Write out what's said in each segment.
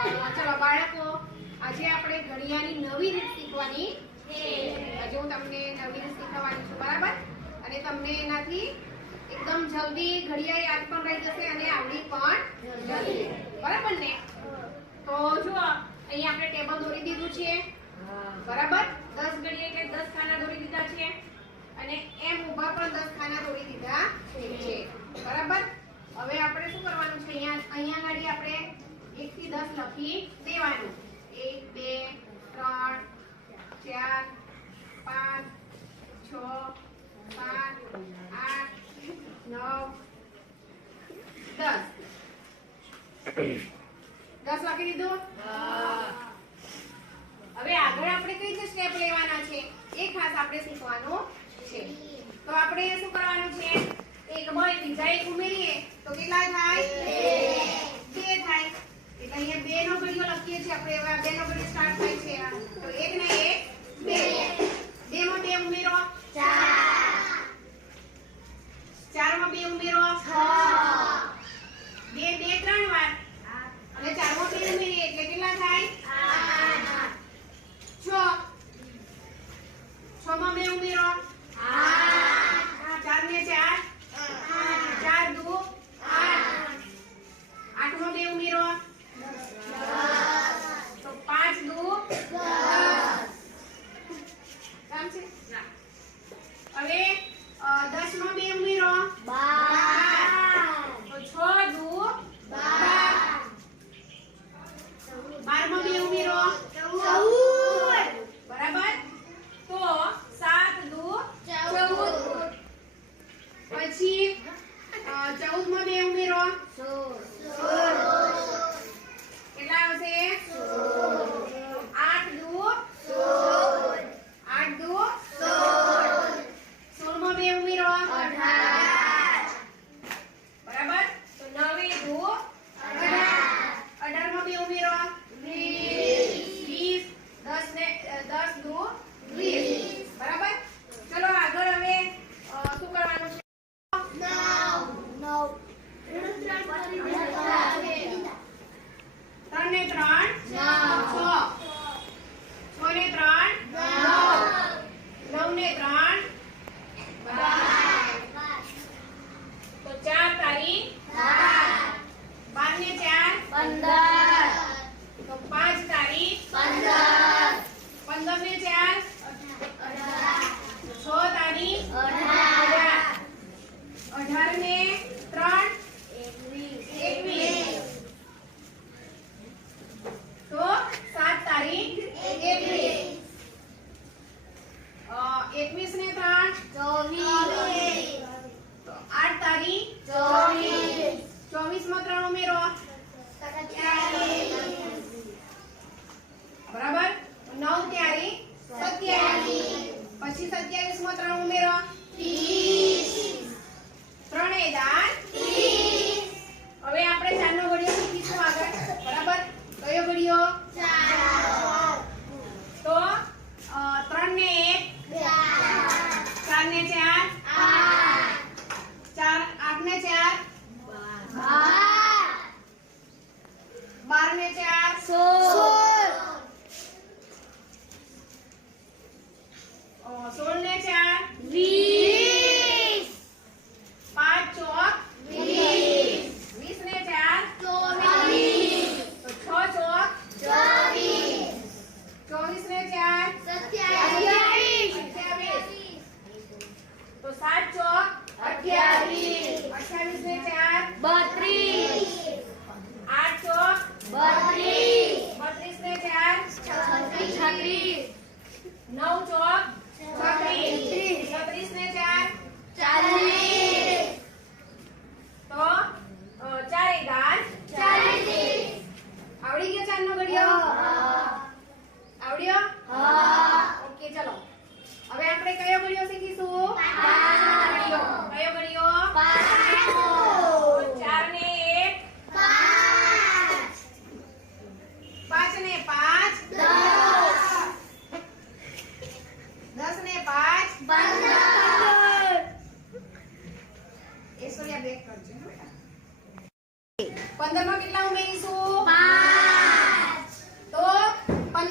ચલો બાળકો, આજે આપણે ઘડિયાની નવી રીત શીખવાની છે. આજે હું તમને નવી રીત શીખવવાની છું, બરાબર? અને તમને એનાથી એકદમ જલ્દી ઘડિયા યાદ પણ રહી જશે અને આવડી પણ જલ્દી, બરાબર ને? તો જો અહીંયા આપણે ટેબલ દોરી દીધું છે, બરાબર? 10 ઘડિયા એટલે 10 ખાના દોરી દીધા છે અને એમ ઊભા પણ 10 ખાના દોરી દીધા છે, બરાબર? હવે આપણે શું કરવાનું છે? અહીંયા ગાડી આપણે 1 થી 10 લખી દેવાનું. 1 2 3 4 5 6 7 8 9 10. 10 લખી દીધું? હવે આગળ આપણે કઈ રીતે સ્ટેપ લેવાના છે એ ખાસ આપણે શીખવાનું છે. તો આપણે શું કરવાનું છે? એક હોય બીજા એક ઉમેરીએ તો કેટલા થાય? 2 થાય. એટલે અહીંયા 2 નો ઘડિયો લખીએ છીએ આપણે. હવે 2 નો ઘડિયો સ્ટાર્ટ થાય છે. તો 1 ને 1 2. 2 માં 2 ઉમેરો 4. 4 માં 2 ઉમેરો 6. 2 2 3 વાર અને 4 માં 2 ઉમેરીએ એટલે કેટલા થાય? 8. 6 માં 2 ઉમેરો 8. 4 ને 4 4 2 8. 8 માં 2 ઉમેરો 10. તો 5 2 10. કામ છે ના. હવે 10 માં 2 ઉમેરો 12. તો 6 2 12. 12 માં 2 ઉમેરો 14. બરાબર? તો 7 2 14. પછી 14 માં 2 ઉમેરો 16. કેટલા આવશે? 8 2 16. 8 2 16. 16 માં 2 ઉમેરો 18. બરાબર? તો 9 2 18. 18 માં 2 ઉમેરો 20. 10 ને 10 2 20. બરાબર? ચલો આગળ હવે શું કરવાનું છે? 3 ને 3 6. 6 ને 3 9. 9 ને 3 12. તો 4 તારી 12 ને 4 15. તો 5 તારી 15. 15 ને 4 6 તારી 18. 18 ને 3 21. તો 7 તારી 21. 21 ને 3 24. તો 8 તારી 24. 24 માં 3 ઉમેરો 27. બરાબર? 9 તારી 27. પછી 27 માં 3 ઉમેરો 30. 3 એ 30. હવે આપણે 4 નો ઘડિયો શીખીશું આગળ, બરાબર? કયો ઘડિયો? 4. તો 3 ને 1 4 ને 4 8. 8 ને 4 12 ને 4 16. 16 ને 4 20. 5 ચોક 20. 20 ને 4 24. તો 6 ચોક 24. 24 ને 4 27. 28. તો 7 ચોક 28. 28 ને 4 32. 8 ચોક 32. 32 ને 4 36. 9 ચોક 36. 36 ને 4 40. તો 4 એ 40. આવડી ગયો 4 નો ઘડિયો? આવડ્યો? ઓકે, ચલો હવે આપણે કયો ઘડિયો શીખીશું? 5 નો ઘડિયો. કયો ઘડિયો? 5 નો. 4 ને 1 5. 5 ને 5 10. 10 ને 5 15. એ સોરિયા બેક કરજો બેટા. 15 માં કેટલા ઉમેરીશું? 5.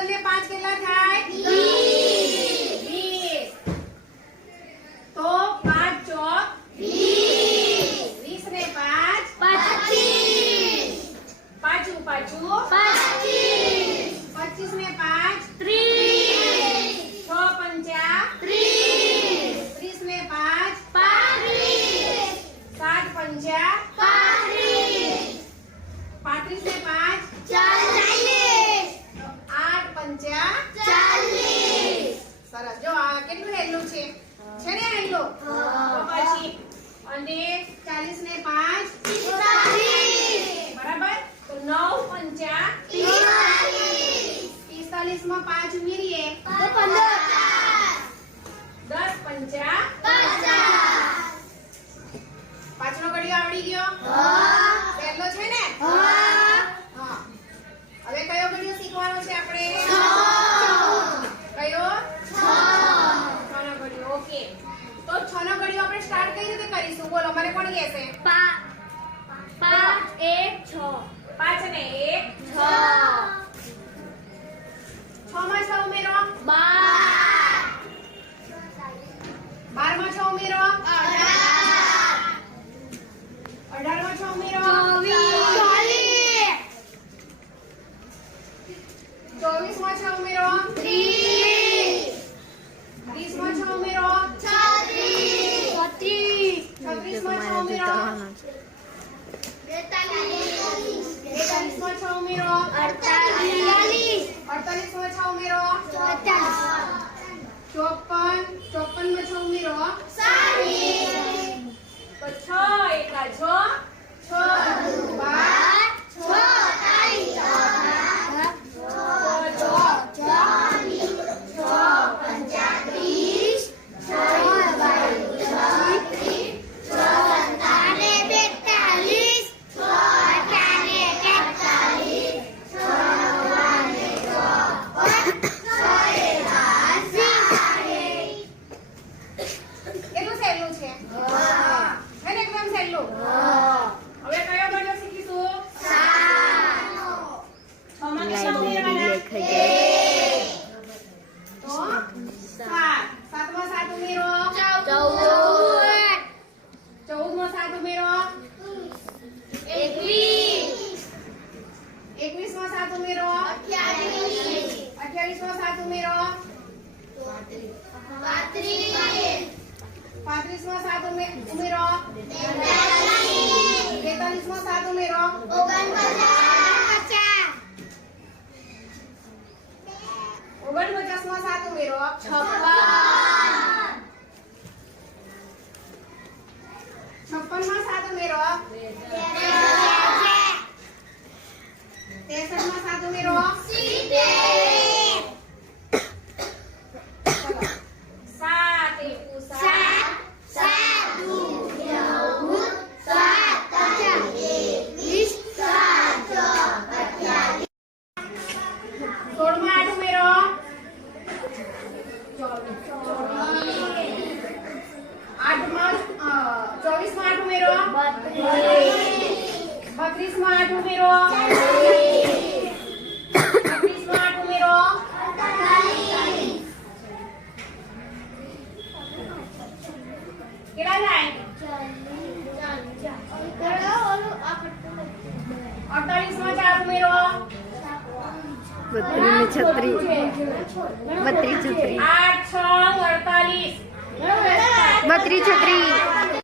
15 ને 5 કેટલા થાય? 20. તો 5 ચોક 20 ને 5 પાછું 25 ને 5 6 પંચા 30 ને 5 7 પંચા 35 ને 5 8 પંચા 40. સરસ. જો આ કેટલું હેલું છે ને હેલું? તો પછી અને 40 ને 5 બરાબર. તો 9 પંચા 45 માં 5 ઉમેરીએ તો 10 પંચા 50. પાછળનો ઘડિયો આવડી ગયો? પહેલો છે ને? હા. હવે કયો ઘડિયો શીખવાનો છે આપણે? કયો? 6 નો ઘડિયો. ઓકે. તો 6 નો ઘડિયો આપણે સ્ટાર્ટ કઈ રીતે કરીશું? બોલો, મને કોણ કહેશે? 5 1 6 5 ને 1 6. 6 માં 6 ઉમેરો 12 માં 6 ઉમેરો 18 માં 6 ઉમેરો 24 માં 6 ઉમેરો 30 માં 6 ઉમેરો 36 માં 6 ઉમેરો 42 માં 6 ઉમેરો 48 માં 6 ઉમેરો 54 માં 6 ઉમેરો 60. તો 6 એકા 6 6 દુ 35 માં 7 ઉમેરો 43 માં 7 ઉમેરો 49 માં 7 ઉમેરો 56 માં 7 ઉમેરો 63 માં 7 ઉમેરો 32 માં 8 ઉમેરો 36 માં 8 ઉમેરો 48 કેટલા થાય 48 માં 4 ઉમેરો 32 36 8 6 48 32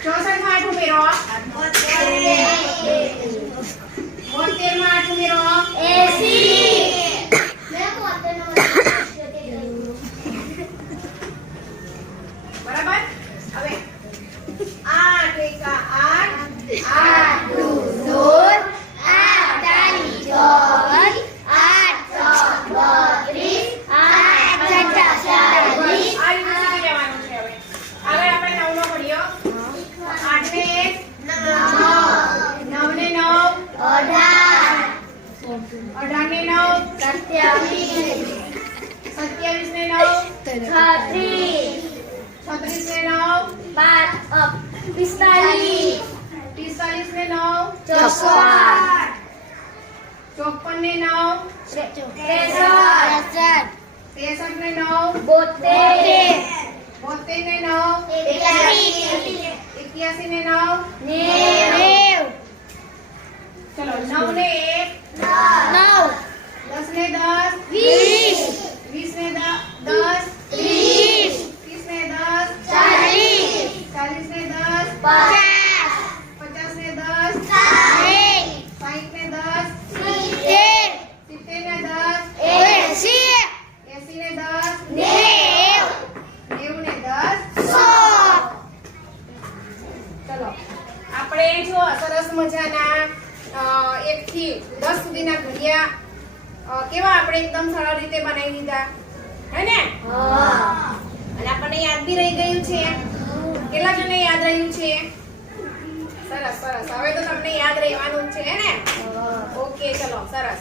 64 માં 8 ઉમેરો 72 માં 8 ઉમેરો 80 બરાબર. હવે 8 એકા 8 8 દુ 16 45 ને 9 54 ને 9 63 63 ને 9 72 72 ને 9 81 ને 9 90 ચલો 9 ને 1 9 10 ને 10 20 20 ને 10 30 30 ને 10 40 40 ને 10 50 50 ને 10 60 60 ને 10 70 70 ને 10 80 80 ને 10 90 90 ને 10 100 ચલો આપણે જો સરસ મજાના 1 થી 10 સુધીના ઘડિયા કેવા આપણે એકદમ સરળ રીતે બનાવી દીધા હે ને અને આપણને યાદ બી રહી ગયું છે કેટલા જણને યાદ રહ્યું છે સરસ સરસ હવે તો તમને યાદ રહેવાનું જ છે હે ને ઓકે ચલો સરસ